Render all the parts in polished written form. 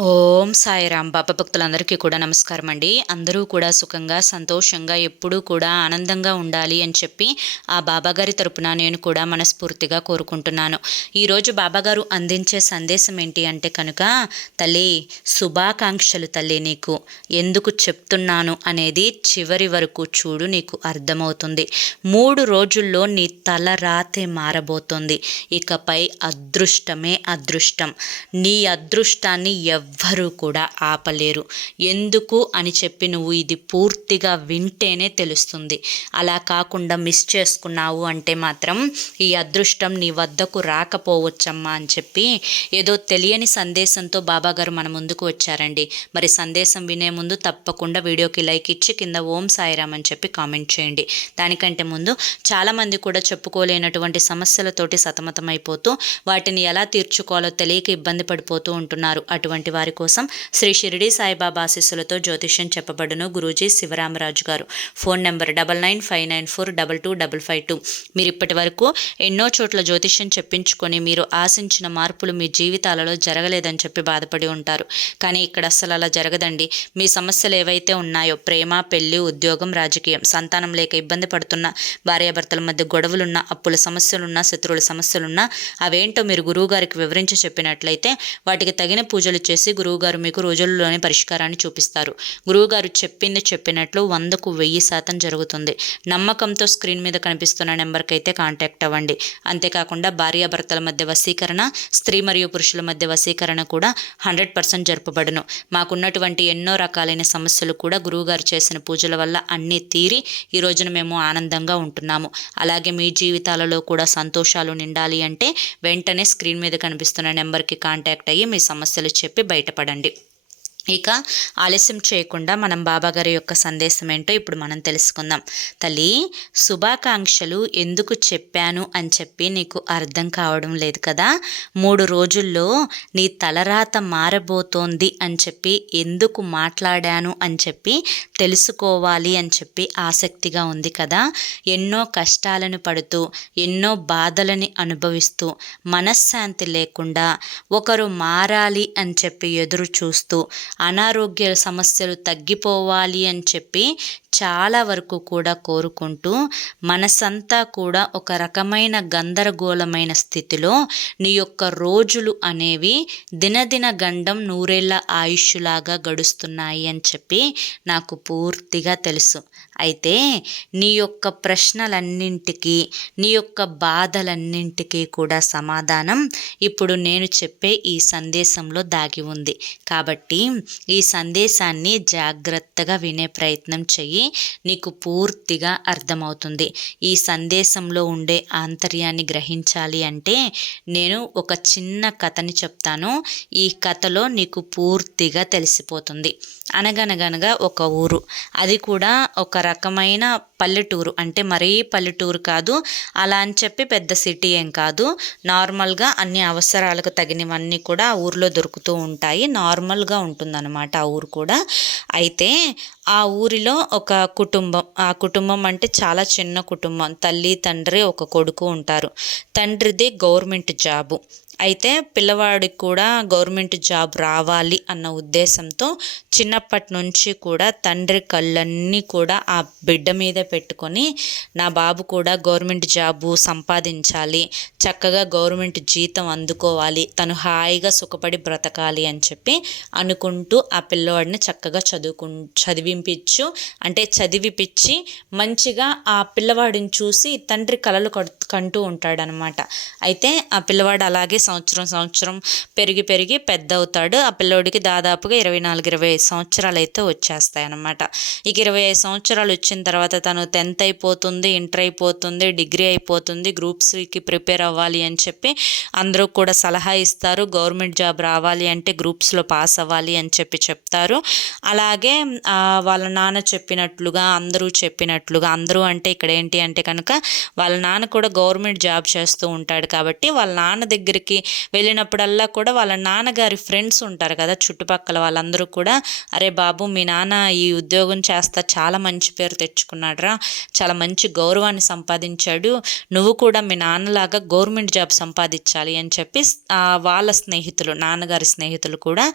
ఓం సాయిరాం. బాబా భక్తులందరికీ కూడా నమస్కారం అండి. అందరూ కూడా సుఖంగా సంతోషంగా ఎప్పుడూ కూడా ఆనందంగా ఉండాలి అని చెప్పి ఆ బాబాగారి తరపున నేను కూడా మనస్ఫూర్తిగా కోరుకుంటున్నాను. ఈరోజు బాబాగారు అందించే సందేశం ఏంటి అంటే కనుక, తల్లి శుభాకాంక్షలు తల్లి, నీకు ఎందుకు చెప్తున్నాను అనేది చివరి వరకు చూడు, నీకు అర్థమవుతుంది. 3 రోజుల్లో నీ తల రాతే మారబోతోంది. ఇకపై అదృష్టమే అదృష్టం. నీ అదృష్టాన్ని ఎవ్వరూ కూడా ఆపలేరు. ఎందుకు అని చెప్పి నువ్వు ఇది పూర్తిగా వింటేనే తెలుస్తుంది. అలా కాకుండా మిస్ చేసుకున్నావు అంటే మాత్రం ఈ అదృష్టం నీ వద్దకు రాకపోవచ్చమ్మా అని చెప్పి ఏదో తెలియని సందేశంతో బాబాగారు మన ముందుకు వచ్చారండి. మరి సందేశం వినే ముందు తప్పకుండా వీడియోకి లైక్ ఇచ్చి కింద ఓం సాయిరామ్ అని చెప్పి కామెంట్ చేయండి. దానికంటే ముందు చాలామంది కూడా చెప్పుకోలేనటువంటి సమస్యలతోటి సతమతమైపోతూ వాటిని ఎలా తీర్చుకోవాలో తెలియక ఇబ్బంది పడిపోతూ ఉంటున్నారు. అటువంటి వారి కోసం శ్రీ షిరిడి సాయిబాబా ఆశీస్సులతో జ్యోతిష్యం చెప్పబడును. గురూజీ శివరామరాజు గారు. Phone number 9959425552. మీరు ఇప్పటి వరకు ఎన్నో చోట్ల జ్యోతిష్యం చెప్పించుకొని మీరు ఆశించిన మార్పులు మీ జీవితాలలో జరగలేదని చెప్పి బాధపడి ఉంటారు. కానీ ఇక్కడ అస్సలు అలా జరగదండి. మీ సమస్యలు ఏవైతే ఉన్నాయో, ప్రేమ, పెళ్లి, ఉద్యోగం, రాజకీయం, సంతానం లేక ఇబ్బంది పడుతున్న, భార్యాభర్తల మధ్య గొడవలున్నా, అప్పుల సమస్యలున్నా, శత్రువుల సమస్యలున్నా, అవేంటో మీరు గురువుగారికి వివరించి చెప్పినట్లయితే వాటికి తగిన పూజలు చేసి గురువుగారు మీకు రోజుల్లోనే పరిష్కారాన్ని చూపిస్తారు. గురువుగారు చెప్పినట్లు 100కు 1000% జరుగుతుంది. నమ్మకంతో స్క్రీన్ మీద కనిపిస్తున్న నెంబర్కి అయితే కాంటాక్ట్ అవ్వండి. అంతేకాకుండా భార్యాభర్తల మధ్య వశీకరణ, స్త్రీ మరియు పురుషుల మధ్య వశీకరణ కూడా 100% జరపబడును. మాకున్నటువంటి ఎన్నో రకాలైన సమస్యలు కూడా గురువుగారు చేసిన పూజల వల్ల అన్నీ తీరి ఈ రోజున మేము ఆనందంగా ఉంటున్నాము. అలాగే మీ జీవితాలలో కూడా సంతోషాలు నిండాలి అంటే వెంటనే స్క్రీన్ మీద కనిపిస్తున్న నెంబర్కి కాంటాక్ట్ అయ్యి మీ సమస్యలు చెప్పి బయటపడండి. ఇక ఆలస్యం చేయకుండా మనం బాబాగారి యొక్క సందేశం ఏంటో ఇప్పుడు మనం తెలుసుకుందాం. తల్లి, శుభాకాంక్షలు ఎందుకు చెప్పాను అని చెప్పి నీకు అర్థం కావడం లేదు కదా. 3 రోజుల్లో నీ తలరాత మారబోతోంది అని చెప్పి ఎందుకు మాట్లాడాను అని చెప్పి తెలుసుకోవాలి అని చెప్పి ఆసక్తిగా ఉంది కదా. ఎన్నో కష్టాలను పడుతూ, ఎన్నో బాధలని అనుభవిస్తూ, మనశ్శాంతి లేకుండా, ఒకరు మారాలి అని చెప్పి ఎదురు చూస్తూ, అనారోగ్య సమస్యలు తగ్గిపోవాలి అని చెప్పి చాలా వరకు కూడా కోరుకుంటూ, మనసంతా కూడా ఒక రకమైన గందరగోళమైన స్థితిలో నీ యొక్క రోజులు అనేవి దినదిన గండం నూరేళ్ల ఆయుష్లాగా గడుస్తున్నాయి అని చెప్పి నాకు పూర్తిగా తెలుసు. అయితే నీ యొక్క ప్రశ్నలన్నింటికీ, నీ యొక్క బాధలన్నింటికీ కూడా సమాధానం ఇప్పుడు నేను చెప్పే ఈ సందేశంలో దాగి ఉంది. కాబట్టి ఈ సందేశాన్ని జాగ్రత్తగా వినే ప్రయత్నం చెయ్యి. నీకు పూర్తిగా అర్థమవుతుంది. ఈ సందేశంలో ఉండే ఆంతర్యాన్ని గ్రహించాలి అంటే నేను ఒక చిన్న కథని చెప్తాను. ఈ కథలో నీకు పూర్తిగా తెలిసిపోతుంది. అనగనగనగా ఒక ఊరు, అది కూడా ఒక రకమైన పల్లెటూరు. అంటే మరీ పల్లెటూరు కాదు, అలా అని చెప్పి పెద్ద సిటీ ఏం కాదు. నార్మల్గా అన్ని అవసరాలకు తగినవన్నీ కూడా ఆ ఊరిలో దొరుకుతూ ఉంటాయి. నార్మల్గా ఉంటుందన్నమాట ఆ ఊరు కూడా. అయితే ఆ ఊరిలో ఒక కుటుంబం, ఆ కుటుంబం అంటే చాలా చిన్న కుటుంబం. తల్లి, తండ్రి, ఒక కొడుకు ఉంటారు. తండ్రిది గవర్నమెంట్ జాబు. అయితే పిల్లవాడికి కూడా గవర్నమెంట్ జాబ్ రావాలి అన్న ఉద్దేశంతో చిన్నప్పటి నుంచి కూడా తండ్రి కళ్ళన్నీ కూడా ఆ బిడ్డ మీద పెట్టుకొని, నా బాబు కూడా గవర్నమెంట్ జాబు సంపాదించాలి, చక్కగా గవర్నమెంట్ జీతం అందుకోవాలి, తను హాయిగా సుఖపడి బ్రతకాలి అని చెప్పి అనుకుంటూ ఆ పిల్లవాడిని చక్కగా చదివిపించి మంచిగా ఆ పిల్లవాడిని చూసి తండ్రి కలలు కంటూ ఉంటాడనమాట. అయితే ఆ పిల్లవాడు అలాగే సంవత్సరం పెరిగి పెద్ద అవుతాడు. ఆ పిల్లోడికి దాదాపుగా 24-25 సంవత్సరాలు అయితే వచ్చేస్తాయి అన్నమాట. ఇక 25 సంవత్సరాలు వచ్చిన తర్వాత తను 10th అయిపోతుంది, ఇంటర్ అయిపోతుంది, డిగ్రీ అయిపోతుంది, గ్రూప్స్కి ప్రిపేర్ అవ్వాలి అని చెప్పి అందరూ కూడా సలహా ఇస్తారు. గవర్నమెంట్ జాబ్ రావాలి అంటే గ్రూప్స్లో పాస్ అవ్వాలి అని చెప్పి చెప్తారు. అలాగే వాళ్ళ నాన్న చెప్పినట్లుగా, అందరూ అంటే ఇక్కడ ఏంటి అంటే కనుక వాళ్ళ నాన్న కూడా గవర్నమెంట్ జాబ్ చేస్తూ ఉంటాడు. కాబట్టి వాళ్ళ నాన్న దగ్గరికి దగ్గరికి వెళ్ళినప్పుడల్లా కూడా వాళ్ళ నాన్నగారి ఫ్రెండ్స్ ఉంటారు కదా చుట్టుపక్కల వాళ్ళందరూ కూడా, అరే బాబు మీ నాన్న ఈ ఉద్యోగం చేస్తా చాలా మంచి పేరు తెచ్చుకున్నాడురా, చాలా మంచి గౌరవాన్ని సంపాదించాడు, నువ్వు కూడా మీ నాన్నలాగా గవర్నమెంట్ జాబ్ సంపాదించాలి అని చెప్పి వాళ్ళ స్నేహితులు, నాన్నగారి స్నేహితులు కూడా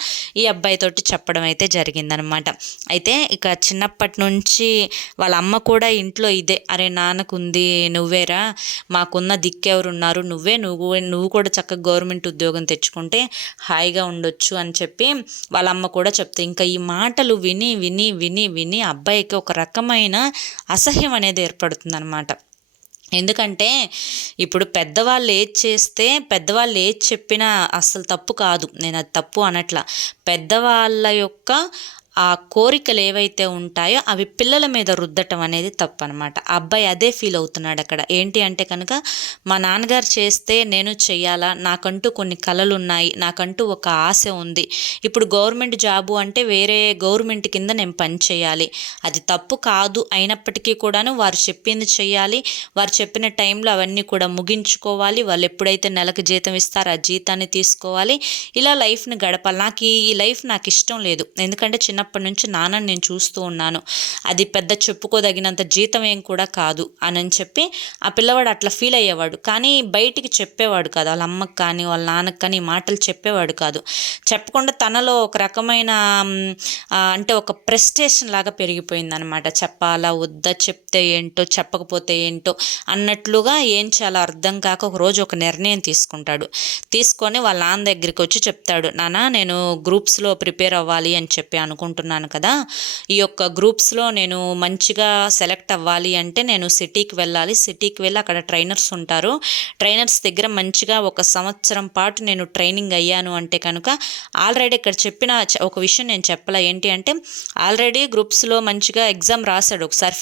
ఈ అబ్బాయితోటి చెప్పడం అయితే జరిగిందనమాట. అయితే ఇక చిన్నప్పటి నుంచి వాళ్ళ అమ్మ కూడా ఇంట్లో ఇదే, అరే నాన్నకుంది నువ్వేరా, మాకున్న దిక్కెవరున్నారు, నువ్వు కూడా చక్కగా గవర్నమెంట్ ఉద్యోగం తెచ్చుకుంటే హాయిగా ఉండొచ్చు అని చెప్పి వాళ్ళ అమ్మ కూడా చెప్తే, ఇంకా ఈ మాటలు విని విని విని విని అబ్బాయికి ఒక రకమైన అసహ్యం అనేది ఏర్పడుతుందన్నమాట. ఎందుకంటే ఇప్పుడు పెద్దవాళ్ళు ఏది చేస్తే, పెద్దవాళ్ళు ఏది చెప్పినా అస్సలు తప్పు కాదు, నేను అది తప్పు అనట్లా. పెద్దవాళ్ళ యొక్క ఆ కోరికలు ఏవైతే ఉంటాయో అవి పిల్లల మీద రుద్దటం అనేది తప్పు అనమాట. ఆ అబ్బాయి అదే ఫీల్ అవుతున్నాడు అక్కడ. ఏంటి అంటే కనుక, మా నాన్నగారు చేస్తే నేను చెయ్యాలా, నాకంటూ కొన్ని కలలు ఉన్నాయి, నాకంటూ ఒక ఆశ ఉంది, ఇప్పుడు గవర్నమెంట్ జాబు అంటే వేరే గవర్నమెంట్ కింద నేను పని చేయాలి, అది తప్పు కాదు, అయినప్పటికీ కూడాను వారు చెప్పింది చెయ్యాలి, వారు చెప్పిన టైంలో అవన్నీ కూడా ముగించుకోవాలి, వాళ్ళు ఎప్పుడైతే నెలకు జీతం ఇస్తారో ఆ జీతాన్ని తీసుకోవాలి, ఇలా లైఫ్ని గడపాలి. నాకు ఈ లైఫ్ నాకు ఇష్టం లేదు, ఎందుకంటే చిన్నప్పటి నుంచి నాన్నని నేను చూస్తూ ఉన్నాను, అది పెద్ద చెప్పుకోదగినంత జీతం ఏం కూడా కాదు అని చెప్పి ఆ పిల్లవాడు అట్లా ఫీల్ అయ్యేవాడు. కానీ బయటికి చెప్పేవాడు కాదు, వాళ్ళ అమ్మకి కానీ వాళ్ళ నాన్నకి కానీ మాటలు చెప్పేవాడు కాదు. చెప్పకుండా తనలో ఒక రకమైన అంటే ఒక ప్రెస్టేషన్ లాగా పెరిగిపోయిందనమాట. చెప్పాలా వద్దా, చెప్తే ఏంటో చెప్పకపోతే ఏంటో అన్నట్లుగా ఏం చాలా అర్థం కాక ఒకరోజు ఒక నిర్ణయం తీసుకొని వాళ్ళ నాన్న దగ్గరికి వచ్చి చెప్తాడు, నాన్న నేను గ్రూప్స్లో ప్రిపేర్ అవ్వాలి అని చెప్పి అనుకుంటున్నాను కదా, ఈ యొక్క గ్రూప్స్లో నేను మంచిగా సెలెక్ట్ అవ్వాలి అంటే నేను సిటీకి వెళ్ళాలి, సిటీకి వెళ్ళి అక్కడ ట్రైనర్స్ ఉంటారు, ట్రైనర్స్ దగ్గర మంచిగా 1 సంవత్సరం పాటు నేను ట్రైనింగ్ అయ్యాను అంటే కనుక, ఆల్రెడీ ఇక్కడ చెప్పిన ఒక విషయం నేను చెప్పలా, ఏంటి అంటే ఆల్రెడీ గ్రూప్స్లో మంచిగా ఎగ్జామ్ రాశాడు, ఒకసారి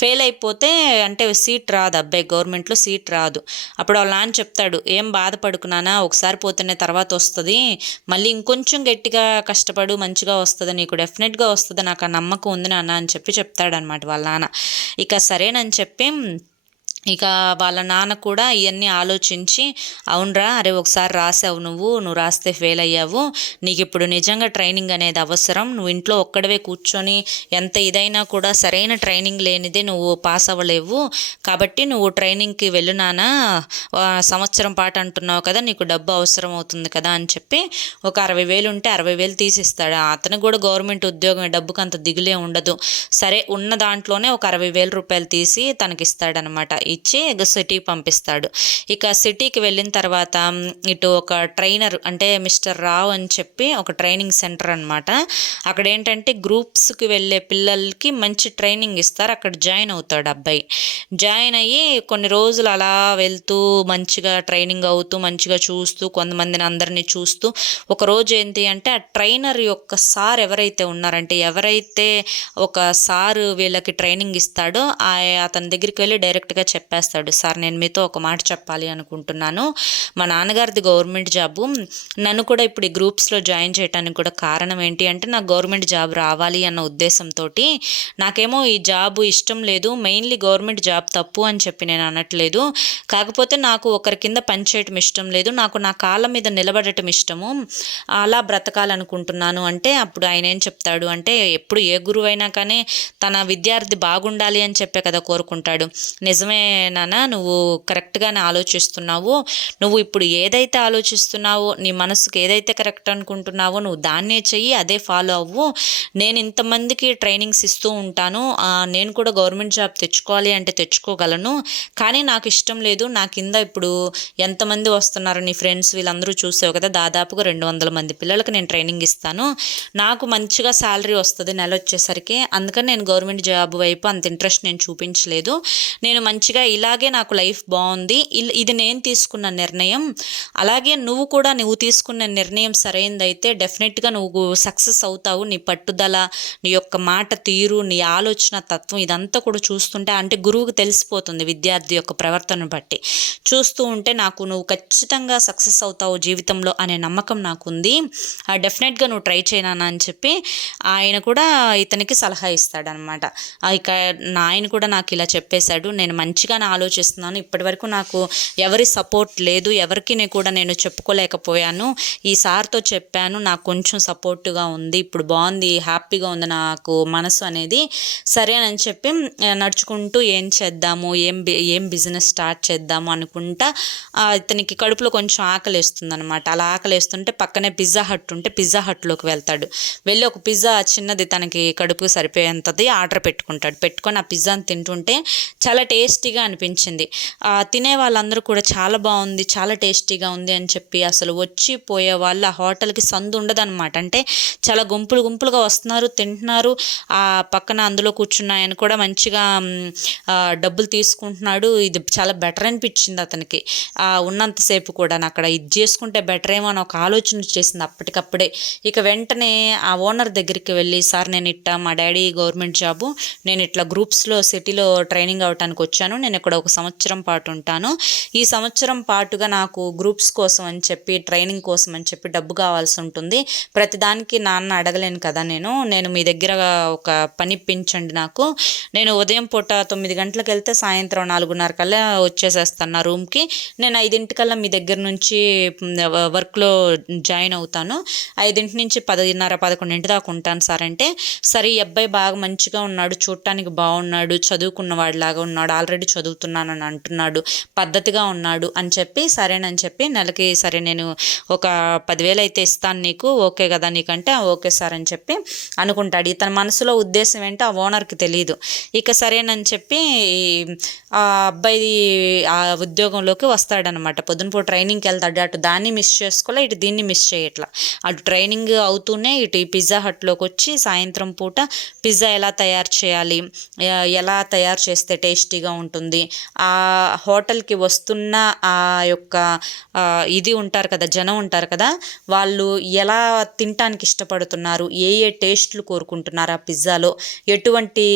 ఫెయిల్ అయిపోతే అంటే సీట్ రాదు, అబ్బాయి గవర్నమెంట్లో సీట్ రాదు. అప్పుడు వాళ్ళ నాన్న చెప్తాడు, ఏం బాధపడుకున్నానా, ఒకసారి పోతేనే తర్వాత వస్తుంది, మళ్ళీ ఇంకొంచెం గట్టిగా కష్టపడు మంచిగా వస్తుంది, నీకు డెఫినెట్గా వస్తుంది, నాకు ఆ నమ్మకం ఉంది నాన్న అని చెప్పి చెప్తాడనమాట వాళ్ళ నాన్న. ఇక సరేనని చెప్పి ఇక వాళ్ళ నాన్న కూడా ఇవన్నీ ఆలోచించి, అవునరా, అరే ఒకసారి రాసావు, నువ్వు రాస్తే ఫెయిల్ అయ్యావు, నీకు ఇప్పుడు నిజంగా ట్రైనింగ్ అనేది అవసరం, నువ్వు ఇంట్లో ఒక్కడవే కూర్చొని ఎంత ఇదైనా కూడా సరైన ట్రైనింగ్ లేనిదే నువ్వు పాస్ అవ్వలేవు, కాబట్టి నువ్వు ట్రైనింగ్కి వెళ్ళు నాన్న, సంవత్సరం పాటు అంటున్నావు కదా, నీకు డబ్బు అవసరం అవుతుంది కదా అని చెప్పి ఒక 60,000 ఉంటే 60,000 తీసిస్తాడు. అతను కూడా గవర్నమెంట్ ఉద్యోగం, డబ్బుకి అంత దిగులే ఉండదు. సరే ఉన్న దాంట్లోనే ఒక 60,000 రూపాయలు తీసి తనకిస్తాడనమాట. ఇచ్చి సిటీకి పంపిస్తాడు. ఇక సిటీకి వెళ్ళిన తర్వాత ఇటు ఒక ట్రైనర్ అంటే మిస్టర్ రావ్ అని చెప్పి ఒక ట్రైనింగ్ సెంటర్ అనమాట. అక్కడ ఏంటంటే గ్రూప్స్కి వెళ్ళే పిల్లలకి మంచి ట్రైనింగ్ ఇస్తారు, అక్కడ జాయిన్ అవుతాడు అబ్బాయి. జాయిన్ అయ్యి కొన్ని రోజులు అలా వెళ్తూ మంచిగా ట్రైనింగ్ అవుతూ మంచిగా చూస్తూ కొంతమందిని అందరినీ చూస్తూ ఒకరోజు ఏంటి అంటే ఆ ట్రైనర్ యొక్క సార్ ఎవరైతే ఒక సారు వీళ్ళకి ట్రైనింగ్ ఇస్తాడో అతని దగ్గరికి వెళ్ళి డైరెక్ట్గా చెప్పేస్తాడు, సార్ నేను మీతో ఒక మాట చెప్పాలి అనుకుంటున్నాను, మా నాన్నగారిది గవర్నమెంట్ జాబు, నన్ను కూడా ఇప్పుడు ఈ గ్రూప్స్లో జాయిన్ చేయడానికి కూడా కారణం ఏంటి అంటే నాకు గవర్నమెంట్ జాబ్ రావాలి అన్న ఉద్దేశంతో, నాకేమో ఈ జాబు ఇష్టం లేదు, మెయిన్లీ గవర్నమెంట్ జాబ్ తప్పు అని చెప్పి నేను అనట్లేదు, కాకపోతే నాకు ఒకరి కింద పనిచేయటం ఇష్టం లేదు, నాకు నా కాళ్ళ మీద నిలబడటం ఇష్టము, అలా బ్రతకాలనుకుంటున్నాను అంటే అప్పుడు ఆయన ఏం చెప్తాడు అంటే, ఎప్పుడు ఏ గురువు అయినా కానీ తన విద్యార్థి బాగుండాలి అని చెప్పే కదా కోరుకుంటాడు. నిజమే నాన్న, నువ్వు కరెక్ట్గానే ఆలోచిస్తున్నావు, నువ్వు ఇప్పుడు ఏదైతే ఆలోచిస్తున్నావో నీ మనసుకు ఏదైతే కరెక్ట్ అనుకుంటున్నావో నువ్వు దాన్నే చెయ్యి, అదే ఫాలో అవ్వు, నేను ఇంతమందికి ట్రైనింగ్స్ ఇస్తూ ఉంటాను, నేను కూడా గవర్నమెంట్ జాబ్ తెచ్చుకోవాలి అంటే తెచ్చుకోగలను, కానీ నాకు ఇష్టం లేదు, నా కింద ఇప్పుడు ఎంతమంది వస్తున్నారు నీ ఫ్రెండ్స్ వీళ్ళందరూ చూసావు కదా, దాదాపుగా 200 మంది పిల్లలకు నేను ట్రైనింగ్ ఇస్తాను, నాకు మంచిగా శాలరీ వస్తుంది నెల వచ్చేసరికి, అందుకని నేను గవర్నమెంట్ జాబ్ వైపు అంత ఇంట్రెస్ట్ నేను చూపించలేదు, నేను మంచిగా ఇలాగే నాకు లైఫ్ బాగుంది, ఇది నేను తీసుకున్న నిర్ణయం, అలాగే నువ్వు తీసుకున్న నిర్ణయం సరైనదైతే డెఫినెట్గా నువ్వు సక్సెస్ అవుతావు, నీ పట్టుదల, నీ యొక్క మాట తీరు, నీ ఆలోచన తత్వం ఇదంతా కూడా చూస్తుంటే అంటే గురువుకు తెలిసిపోతుంది విద్యార్థి యొక్క ప్రవర్తనను బట్టి చూస్తూ ఉంటే, నువ్వు ఖచ్చితంగా సక్సెస్ అవుతావు జీవితంలో అనే నమ్మకం నాకుంది, డెఫినెట్గా నువ్వు ట్రై చేయనా అని చెప్పి ఆయన కూడా ఇతనికి సలహా ఇస్తాడనమాట. ఇక ఆయన కూడా నాకు ఇలా చెప్పేశాడు, నేను మంచిగా మంచిగానే ఆలోచిస్తున్నాను. ఇప్పటివరకు నాకు ఎవరి సపోర్ట్ లేదు, ఎవరికి కూడా నేను చెప్పుకోలేకపోయాను. ఈ సార్తో చెప్పాను, నాకు కొంచెం సపోర్ట్గా ఉంది, ఇప్పుడు బాగుంది, హ్యాపీగా ఉంది నాకు మనసు అనేది. సరే అని చెప్పి నడుచుకుంటూ ఏం చేద్దాము, ఏం బిజినెస్ స్టార్ట్ చేద్దాము అనుకుంటా ఇతనికి కడుపులో కొంచెం ఆకలేస్తుంది అనమాట. అలా ఆకలేస్తుంటే పక్కనే పిజ్జా హట్ ఉంటే పిజ్జా హట్లోకి వెళ్తాడు. వెళ్ళి ఒక పిజ్జా చిన్నది తనకి కడుపుకు సరిపోయేంతది ఆర్డర్ పెట్టుకుంటాడు. పెట్టుకొని ఆ పిజ్జాని తింటుంటే చాలా టేస్టీగా అనిపించింది. తినే వాళ్ళందరూ కూడా చాలా బాగుంది, చాలా టేస్టీగా ఉంది అని చెప్పి అసలు వచ్చి పోయే వాళ్ళు ఆ హోటల్కి సందు ఉండదన్నమాట. అంటే చాలా గుంపులుగా వస్తున్నారు, తింటున్నారు. ఆ పక్కన అందులో కూర్చున్న ఆయన కూడా మంచిగా డబ్బులు తీసుకుంటున్నాడు. ఇది చాలా బెటర్ అనిపించింది అతనికి. ఉన్నంతసేపు కూడా అక్కడ ఇది చేసుకుంటే బెటర్ ఏమో అని ఒక ఆలోచన చేసింది అప్పటికప్పుడే. ఇక వెంటనే ఆ ఓనర్ దగ్గరికి వెళ్ళి, సార్ నేను మా డాడీ గవర్నమెంట్ జాబు, నేను ఇట్లా గ్రూప్స్లో సిటీలో ట్రైనింగ్ అవ్వటానికి వచ్చాను, నేను ఇక్కడ 1 సంవత్సరం పాటు ఉంటాను, ఈ సంవత్సరం పాటుగా నాకు గ్రూప్స్ కోసం అని చెప్పి ట్రైనింగ్ కోసం అని చెప్పి డబ్బు కావాల్సి ఉంటుంది, ప్రతిదానికి నాన్న అడగలేను కదా, నేను మీ దగ్గర ఒక పని ఇప్పించండి నాకు, నేను ఉదయం పూట 9 గంటలకు వెళ్తే సాయంత్రం 4:30 కల్లా వచ్చేసేస్తాను నా రూమ్కి, నేను 5 మీ దగ్గర నుంచి వర్క్లో జాయిన్ అవుతాను, 5 నుంచి 10:30, 11 దాకా ఉంటాను సార్ అంటే, సరే ఈ అబ్బాయి బాగా మంచిగా ఉన్నాడు, చూడటానికి బాగున్నాడు, చదువుకున్నవాడిలాగా ఉన్నాడు, ఆల్రెడీ చదువుతున్నానని అంటున్నాడు, పద్ధతిగా ఉన్నాడు అని చెప్పి సరేనని చెప్పి నెలకి సరే నేను ఒక 10,000 అయితే ఇస్తాను నీకు, ఓకే కదా నీకంటే ఓకే సార్ అని చెప్పి అనుకుంటాడు. ఇతని మనసులో ఉద్దేశం ఏంటో ఆ ఓనర్కి తెలియదు. ఇక సరేనని చెప్పి ఆ అబ్బాయి ఆ ఉద్యోగంలోకి వస్తాడనమాట. పొద్దునపూట ట్రైనింగ్కి వెళ్తాడు, అటు దాన్ని మిస్ చేసుకోలే, ఇటు దీన్ని మిస్ చేయట్లా. అటు ట్రైనింగ్ అవుతూనే ఇటు ఈ పిజ్జా హట్లోకి వచ్చి సాయంత్రం పూట పిజ్జా ఎలా తయారు చేయాలి, ఎలా తయారు చేస్తే టేస్టీగా ఉంటుంది, ఆ హోటల్కి వస్తున్న ఆ యొక్క ఇది ఉంటారు కదా, జనం ఉంటారు కదా, వాళ్ళు ఎలా తినటానికి ఇష్టపడుతున్నారు, ఏ టేస్ట్లు కోరుకుంటున్నారు, ఆ పిజ్జాలో ఎటువంటి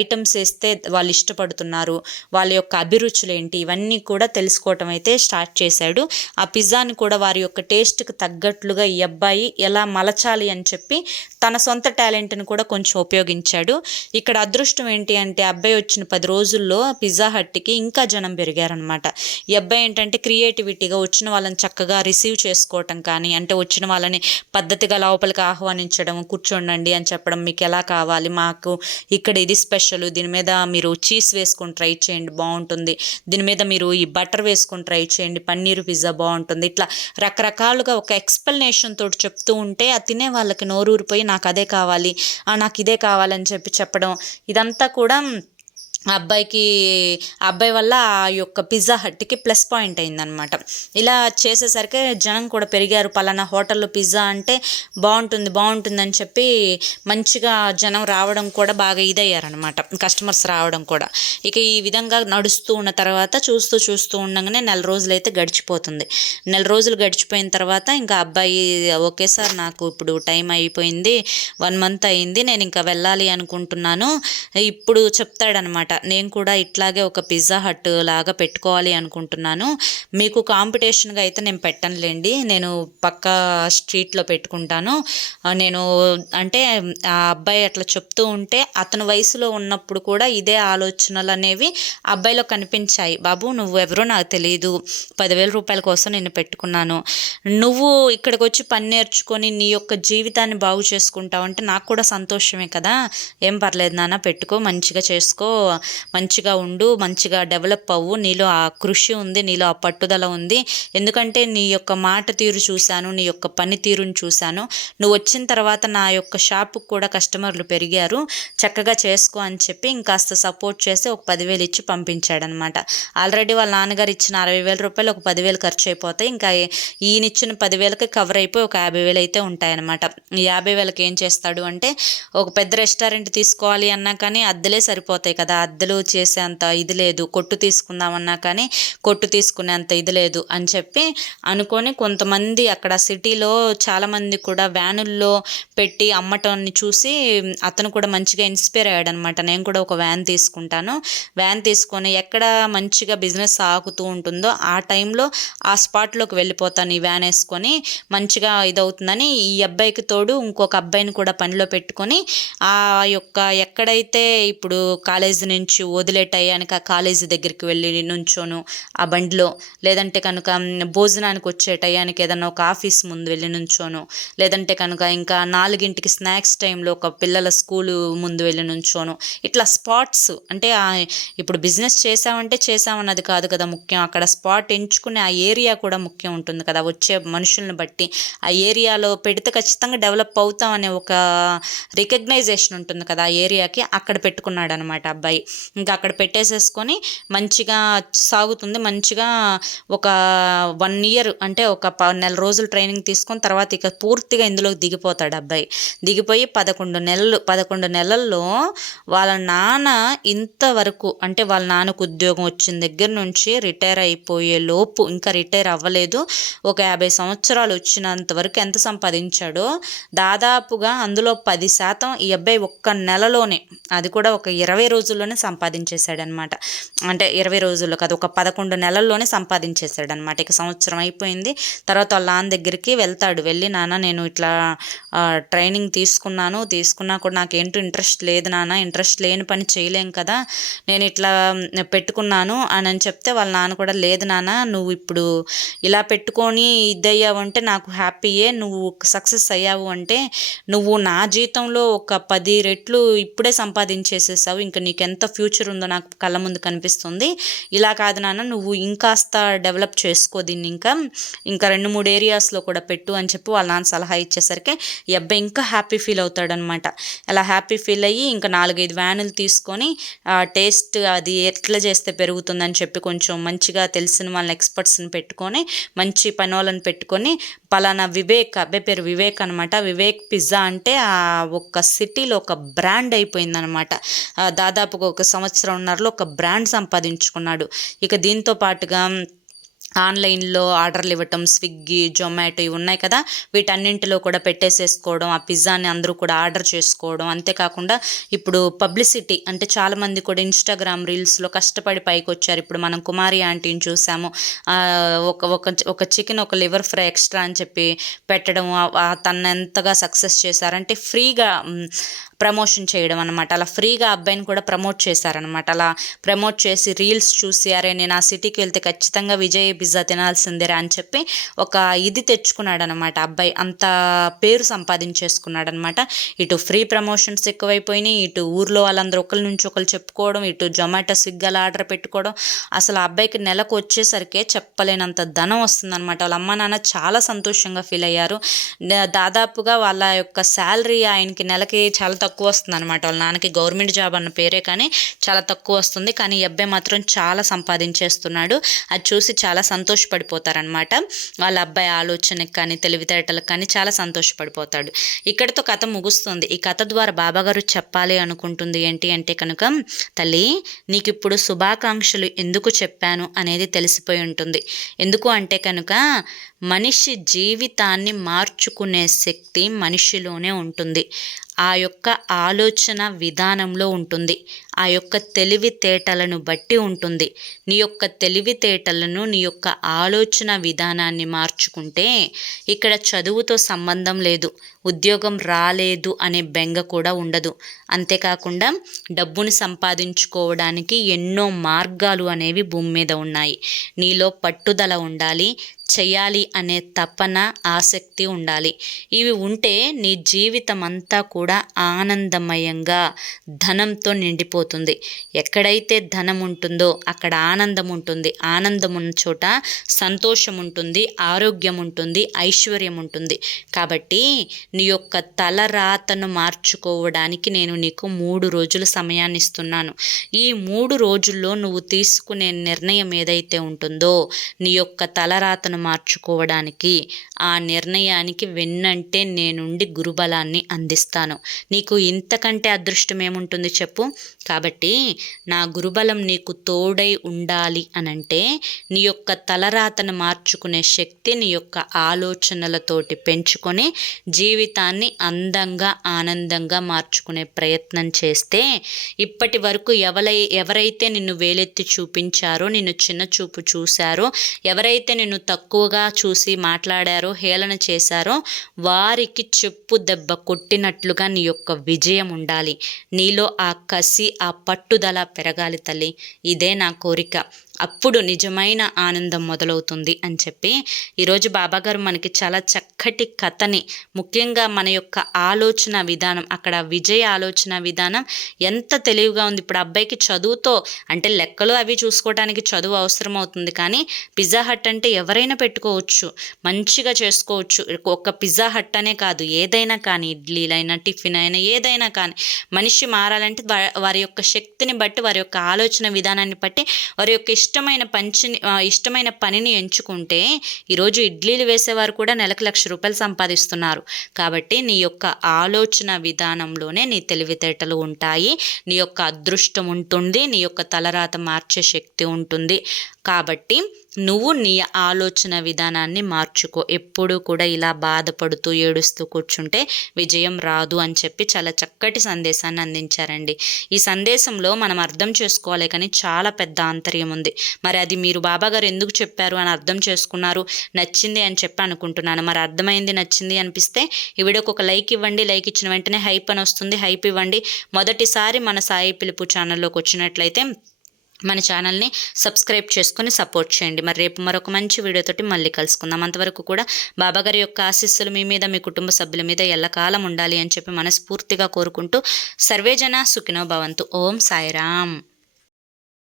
ఐటమ్స్ వేస్తే వాళ్ళు ఇష్టపడుతున్నారు, వాళ్ళ యొక్క అభిరుచులు ఏంటి, ఇవన్నీ కూడా తెలుసుకోవటం అయితే స్టార్ట్ చేశాడు. ఆ పిజ్జాని కూడా వారి యొక్క టేస్ట్కి తగ్గట్లుగా ఈ అబ్బాయి ఎలా మలచాలి అని చెప్పి తన సొంత టాలెంట్ని కూడా కొంచెం ఉపయోగించాడు. ఇక్కడ అదృష్టం ఏంటి అంటే అబ్బాయి వచ్చిన 10 రోజుల్లో పిజ్జా హట్కి ఇంకా జనం పెరిగారనమాట. ఈ అబ్బాయి ఏంటంటే క్రియేటివిటీగా వచ్చిన వాళ్ళని చక్కగా రిసీవ్ చేసుకోవటం కానీ, అంటే వచ్చిన వాళ్ళని పద్ధతిగా లోపలికి ఆహ్వానించడం, కూర్చోండి అని చెప్పడం, మీకు ఎలా కావాలి, మాకు ఇక్కడ ఇది స్పెషల్, దీని మీద మీరు చీజ్ వేసుకొని ట్రై చేయండి బాగుంటుంది, దీని మీద మీరు ఈ బటర్ వేసుకొని ట్రై చేయండి, పన్నీరు పిజ్జా బాగుంటుంది, ఇట్లా రకరకాలుగా ఒక ఎక్స్ప్లెనేషన్ తోటి చెప్తూ ఉంటే ఆ తినే వాళ్ళకి నోరూరిపోయి నాకు అదే కావాలి, నాకు ఇదే కావాలని చెప్పడం, ఇదంతా కూడా ఆ అబ్బాయి వల్ల ఆ యొక్క పిజ్జా హట్కి ప్లస్ పాయింట్ అయిందనమాట. ఇలా చేసేసరికి జనం కూడా పెరిగారు. పలానా హోటల్లో పిజ్జా అంటే బాగుంటుంది అని చెప్పి మంచిగా జనం రావడం కూడా బాగా ఇదయ్యారనమాట, కస్టమర్స్ రావడం కూడా. ఇక ఈ విధంగా నడుస్తూ ఉన్న తర్వాత చూస్తూ ఉండగానే 4 రోజులైతే గడిచిపోతుంది. 4 రోజులు గడిచిపోయిన తర్వాత ఇంకా అబ్బాయి ఓకే సార్ నాకు ఇప్పుడు టైం అయిపోయింది, 1 మంత్ అయింది, నేను ఇంకా వెళ్ళాలి అనుకుంటున్నాను, ఇప్పుడు చెప్తాడనమాట, నేను కూడా ఇట్లాగే ఒక పిజ్జా హట్ లాగా పెట్టుకోవాలి అనుకుంటున్నాను, మీకు కాంపిటీషన్గా అయితే నేను పెట్టనులేండి, నేను పక్క స్ట్రీట్లో పెట్టుకుంటాను, నేను అంటే ఆ అబ్బాయి అట్లా చెప్తూ ఉంటే అతని వయసులో ఉన్నప్పుడు కూడా ఇదే ఆలోచనలు అనేవి అబ్బాయిలో కనిపించాయి. బాబు నువ్వు ఎవరో నాకు తెలియదు, 10,000 రూపాయల కోసం నేను పెట్టుకున్నాను, నువ్వు ఇక్కడికి వచ్చి పని నేర్చుకొని నీ యొక్క జీవితాన్ని బాగు చేసుకుంటావు అంటే నాకు కూడా సంతోషమే కదా, ఏం పర్లేదు నాన్న పెట్టుకో, మంచిగా చేసుకో, మంచిగా ఉండు, మంచిగా డెవలప్ అవ్వు, నీలో ఆ కృషి ఉంది, నీలో ఆ పట్టుదల ఉంది, ఎందుకంటే నీ యొక్క మాట తీరు చూశాను, నీ యొక్క పని తీరుని చూశాను, నువ్వు వచ్చిన తర్వాత నా యొక్క షాపుకి కూడా కస్టమర్లు పెరిగారు, చక్కగా చేసుకో అని చెప్పి ఇంకాస్త సపోర్ట్ చేసి ఒక 10,000 ఇచ్చి పంపించాడనమాట. ఆల్రెడీ వాళ్ళ నాన్నగారు ఇచ్చిన 60,000 రూపాయలు ఒక 10,000 ఖర్చు అయిపోతాయి, ఇంకా ఈయన ఇచ్చిన 10,000కి కవర్ అయిపోయి ఒక 50,000 అయితే ఉంటాయన్నమాట. ఈ 50,000కి ఏం చేస్తాడు అంటే ఒక పెద్ద రెస్టారెంట్ తీసుకోవాలి అన్నా కానీ అద్దెలే సరిపోతాయి కదా, అద్దెలు చేసేంత ఇది లేదు, కొట్టు తీసుకుందామన్నా కానీ కొట్టు తీసుకునేంత ఇది లేదు అని చెప్పి అనుకొని కొంతమంది అక్కడ సిటీలో చాలామంది కూడా వ్యానుల్లో పెట్టి అమ్మటాన్ని చూసి అతను కూడా మంచిగా ఇన్స్పైర్ అయ్యాడనమాట. నేను కూడా ఒక వ్యాన్ తీసుకుంటాను, వ్యాన్ తీసుకొని ఎక్కడ మంచిగా బిజినెస్ సాగుతూ ఉంటుందో ఆ టైంలో ఆ స్పాట్లోకి వెళ్ళిపోతాను ఈ వ్యాన్ వేసుకొని, మంచిగా ఇదవుతుందని ఈ అబ్బాయికి తోడు ఇంకొక అబ్బాయిని కూడా పనిలో పెట్టుకొని ఆ యొక్క ఎక్కడైతే ఇప్పుడు కాలేజీ నుంచి నుంచి వదిలే టయానికి ఆ కాలేజీ దగ్గరికి వెళ్ళి నుంచోను ఆ బండిలో, లేదంటే కనుక భోజనానికి వచ్చే టయానికి ఏదన్నా ఒక ఆఫీస్ ముందు వెళ్ళి నుంచోను, లేదంటే కనుక ఇంకా 4కి స్నాక్స్ టైంలో ఒక పిల్లల స్కూలు ముందు వెళ్ళి నుంచోను. ఇట్లా స్పాట్స్ అంటే ఇప్పుడు బిజినెస్ చేసామంటే చేసామన్నది కాదు కదా ముఖ్యం, అక్కడ స్పాట్ ఎంచుకునే ఆ ఏరియా కూడా ముఖ్యం ఉంటుంది కదా. వచ్చే మనుషుల్ని బట్టి ఆ ఏరియాలో పెడితే ఖచ్చితంగా డెవలప్ అవుతాం అనే ఒక రికగ్నైజేషన్ ఉంటుంది కదా ఆ ఏరియాకి. అక్కడ పెట్టుకున్నాడు అనమాట అబ్బాయి. ఇంకా అక్కడ పెట్టేసేసుకొని మంచిగా సాగుతుంది. మంచిగా ఒక 1 ఇయర్ అంటే ఒక నెల రోజులు ట్రైనింగ్ తీసుకొని తర్వాత ఇక పూర్తిగా ఇందులోకి దిగిపోతాడు అబ్బాయి. దిగిపోయి 11 నెలల్లో వాళ్ళ నాన్న ఇంతవరకు అంటే వాళ్ళ నాన్నకు ఉద్యోగం వచ్చిన దగ్గర నుంచి రిటైర్ అయిపోయే లోపు, ఇంకా రిటైర్ అవ్వలేదు, ఒక 50 సంవత్సరాలు వచ్చినంత వరకు ఎంత సంపాదించాడో దాదాపుగా అందులో 10% ఈ అబ్బాయి ఒక్క నెలలోనే, అది కూడా ఒక 20 రోజుల్లోనే సంపాదించేశాడనమాట. అంటే 20 రోజుల్లో కాదు, ఒక 11 నెలల్లోనే సంపాదించేశాడనమాట. ఇక సంవత్సరం అయిపోయింది. తర్వాత వాళ్ళ నాన్న దగ్గరికి వెళ్తాడు. వెళ్ళి నాన్న నేను ఇట్లా ట్రైనింగ్ తీసుకున్నా కూడా నాకేంటో ఇంట్రెస్ట్ లేదు నాన్న, ఇంట్రెస్ట్ లేని పని చేయలేం కదా, నేను ఇట్లా పెట్టుకున్నాను అని చెప్తే వాళ్ళ నాన్న కూడా లేదు నాన్న, నువ్వు ఇప్పుడు ఇలా పెట్టుకొని ఇదయ్యావంటే నాకు హ్యాపీయే, నువ్వు సక్సెస్ అయ్యావు అంటే నువ్వు నా జీతంలో ఒక 10 రెట్లు ఇప్పుడే సంపాదించేసేసావు, ఇంకా నీకెంత ఫ్యూచర్ ఉందో నాకు కళ్ళ ముందు కనిపిస్తుంది. ఇలా కాదు నాన్న, నువ్వు ఇంకాస్త డెవలప్ చేసుకో దీన్ని, ఇంకా 2-3 ఏరియాస్లో కూడా పెట్టు అని చెప్పి వాళ్ళ నాన్న సలహా ఇచ్చేసరికి ఈ అబ్బాయి ఇంకా హ్యాపీ ఫీల్ అవుతాడనమాట. అలా హ్యాపీ ఫీల్ అయ్యి ఇంకా 4-5 వ్యానులు తీసుకొని టేస్ట్ అది ఎట్లా చేస్తే పెరుగుతుందని చెప్పి కొంచెం మంచిగా తెలిసిన వాళ్ళని ఎక్స్పర్ట్స్ని పెట్టుకొని మంచి పని వాళ్ళని పెట్టుకొని పలానా వివేక్, అబ్బాయి పేరు వివేక్ అనమాట, వివేక్ పిజ్జా అంటే ఒక సిటీలో ఒక బ్రాండ్ అయిపోయిందనమాట. దాదాపుగా ఒక సంవత్సరంన్నరలో ఒక బ్రాండ్ సంపాదించుకున్నాడు. ఇక దీంతో పాటుగా ఆన్లైన్లో ఆర్డర్లు ఇవ్వటం, స్విగ్గీ, జొమాటో ఇవి ఉన్నాయి కదా, వీటన్నింటిలో కూడా పెట్టేసేసుకోవడం, ఆ పిజ్జాని అందరూ కూడా ఆర్డర్ చేసుకోవడం. అంతేకాకుండా ఇప్పుడు పబ్లిసిటీ అంటే చాలామంది కూడా ఇన్స్టాగ్రామ్ రీల్స్లో కష్టపడి పైకి వచ్చారు. ఇప్పుడు మనం కుమారి ఆంటీని చూసాము, ఒక చికెన్ ఒక లివర్ ఫ్రై ఎక్స్ట్రా అని చెప్పి పెట్టడం, తను ఎంతగా సక్సెస్ చేశారంటే ఫ్రీగా ప్రమోషన్ చేయడం అనమాట. అలా ఫ్రీగా అబ్బాయిని కూడా ప్రమోట్ చేశారనమాట. అలా ప్రమోట్ చేసి రీల్స్ చూసి అరే నేను ఆ సిటీకి వెళ్తే ఖచ్చితంగా విజయ్ పిజ్జా తినాల్సిందేరా అని చెప్పి ఒక ఇది తెచ్చుకున్నాడు అనమాట. అబ్బాయి అంత పేరు సంపాదించేసుకున్నాడు అనమాట. ఇటు ఫ్రీ ప్రమోషన్స్ ఎక్కువైపోయినాయి, ఇటు ఊర్లో వాళ్ళందరూ ఒకరి నుంచి ఒకరు చెప్పుకోవడం, ఇటు జొమాటో, స్విగ్గీలో ఆర్డర్ పెట్టుకోవడం. అసలు ఆ అబ్బాయికి నెలకు వచ్చేసరికి చెప్పలేనంత ధనం వస్తుందన్నమాట. వాళ్ళ అమ్మ నాన్న చాలా సంతోషంగా ఫీల్ అయ్యారు. దాదాపుగా వాళ్ళ యొక్క శాలరీ ఆయనకి నెలకి చాలా తక్కువ వస్తుంది అనమాట. వాళ్ళ నాన్నకి గవర్నమెంట్ జాబ్ అన్న పేరే కానీ చాలా తక్కువ వస్తుంది. కానీ ఈ అబ్బాయి మాత్రం చాలా సంపాదించేస్తున్నాడు. అది చూసి చాలా సంతోషపడిపోతారనమాట. వాళ్ళ అబ్బాయి ఆలోచనకి కానీ తెలివితేటలకు కానీ చాలా సంతోషపడిపోతాడు. ఇక్కడితో కథ ముగుస్తుంది. ఈ కథ ద్వారా బాబాగారు చెప్పాలి అనుకుంటుంది ఏంటి అంటే కనుక, తల్లి నీకు ఇప్పుడు శుభాకాంక్షలు ఎందుకు చెప్పాను అనేది తెలిసిపోయి ఉంటుంది. ఎందుకు అంటే కనుక మనిషి జీవితాన్ని మార్చుకునే శక్తి మనిషిలోనే ఉంటుంది. ఆ యొక్క ఆలోచన విధానంలో ఉంటుంది. ఆ యొక్క తెలివితేటలను బట్టి ఉంటుంది. నీ యొక్క తెలివితేటలను, నీ యొక్క ఆలోచన విధానాన్ని మార్చుకుంటే ఇక్కడ చదువుతో సంబంధం లేదు, ఉద్యోగం రాలేదు అనే బెంగ కూడా ఉండదు. అంతేకాకుండా డబ్బుని సంపాదించుకోవడానికి ఎన్నో మార్గాలు అనేవి భూమి మీద ఉన్నాయి. నీలో పట్టుదల ఉండాలి, చెయ్యాలి అనే తపన, ఆసక్తి ఉండాలి. ఇవి ఉంటే నీ జీవితం అంతా కూడా ఆనందమయంగా ధనంతో నిండిపోతుంది. ఎక్కడైతే ధనం ఉంటుందో అక్కడ ఆనందం ఉంటుంది. ఆనందం ఉన్న చోట సంతోషం ఉంటుంది, ఆరోగ్యం ఉంటుంది, ఐశ్వర్యం ఉంటుంది. కాబట్టి నీ యొక్క తలరాతను మార్చుకోవడానికి నేను నీకు 3 రోజులు సమయాన్ని ఇస్తున్నాను. ఈ 3 రోజుల్లో నువ్వు తీసుకునే నిర్ణయం ఏదైతే ఉంటుందో నీ యొక్క తలరాతను మార్చుకోవడానికి, ఆ నిర్ణయానికి వెన్నంటే నేనుండి గురుబలాన్ని అందిస్తాను. నీకు ఇంతకంటే అదృష్టం ఏముంటుంది చెప్పు? కాబట్టి నా గురుబలం నీకు తోడై ఉండాలి అనంటే నీ యొక్క తలరాతను మార్చుకునే శక్తి నీ యొక్క ఆలోచనలతోటి పెంచుకొని జీవితాన్ని అందంగా, ఆనందంగా మార్చుకునే ప్రయత్నం చేస్తే ఇప్పటి వరకు ఎవరైతే నిన్ను వేలెత్తి చూపించారో, నిన్ను చిన్న చూపు చూశారో, ఎవరైతే నిన్ను తక్కువ తక్కువగా చూసి మాట్లాడారో, హేళన చేశారో వారికి చెప్పు దెబ్బ కొట్టినట్లుగా నీ యొక్క విజయం ఉండాలి. నీలో ఆ కసి, ఆ పట్టుదల పెరగాలి తల్లి. ఇదే నా కోరిక. అప్పుడు నిజమైన ఆనందం మొదలవుతుంది అని చెప్పి ఈరోజు బాబాగారు మనకి చాలా చక్కటి కథని, ముఖ్యంగా మన యొక్క ఆలోచన విధానం, అక్కడ విజయ ఆలోచన విధానం ఎంత తెలివిగా ఉంది. ఇప్పుడు అబ్బాయికి చదువుతో అంటే లెక్కలు అవి చూసుకోవడానికి చదువు అవసరం అవుతుంది, కానీ పిజ్జా హట్ అంటే ఎవరైనా పెట్టుకోవచ్చు, మంచిగా చేసుకోవచ్చు. ఒక్క పిజ్జా హట్ అనే కాదు, ఏదైనా కానీ, ఇడ్లీలైనా టిఫిన్ అయినా ఏదైనా కానీ, మనిషి మారాలంటే వారి యొక్క శక్తిని బట్టి, వారి యొక్క ఆలోచన విధానాన్ని బట్టి, వారి యొక్క ఇష్టమైన పనిని ఎంచుకుంటే ఈరోజు ఇడ్లీలు వేసేవారు కూడా నెలకు ₹1,00,000 సంపాదిస్తున్నారు. కాబట్టి నీ యొక్క ఆలోచన విధానంలోనే నీ తెలివితేటలు ఉంటాయి, నీ యొక్క అదృష్టం ఉంటుంది, నీ యొక్క తలరాత మార్చే శక్తి ఉంటుంది. కాబట్టి నువ్వు నీ ఆలోచన విధానాన్ని మార్చుకో. ఎప్పుడూ కూడా ఇలా బాధపడుతూ ఏడుస్తూ కూర్చుంటే విజయం రాదు అని చెప్పి చాలా చక్కటి సందేశాన్ని అందించారండి. ఈ సందేశంలో మనం అర్థం చేసుకోవాలి, కానీ చాలా పెద్ద ఆంతర్యం ఉంది. మరి అది మీరు బాబాగారు ఎందుకు చెప్పారు అని అర్థం చేసుకున్నారు, నచ్చింది అని చెప్పి అనుకుంటున్నాను. మరి అర్థమైంది, నచ్చింది అనిపిస్తే ఈ వీడియోకి ఒక లైక్ ఇవ్వండి. లైక్ ఇచ్చిన వెంటనే హైప్ అని వస్తుంది, హైప్ ఇవ్వండి. మొదటిసారి మన సాయి పిలుపు ఛానల్లోకి వచ్చినట్లయితే మన ఛానల్ని సబ్స్క్రైబ్ చేసుకొని సపోర్ట్ చేయండి. మరి రేపు మరొక మంచి వీడియోతోటి మళ్ళీ కలుసుకుందాం. అంతవరకు కూడా బాబాగారి యొక్క ఆశీస్సులు మీ మీద, మీ కుటుంబ సభ్యుల మీద ఎల్లకాలం ఉండాలి అని చెప్పి మనస్ఫూర్తిగా కోరుకుంటూ సర్వేజన సుఖినో భవంతు. ఓం సాయిరామ్.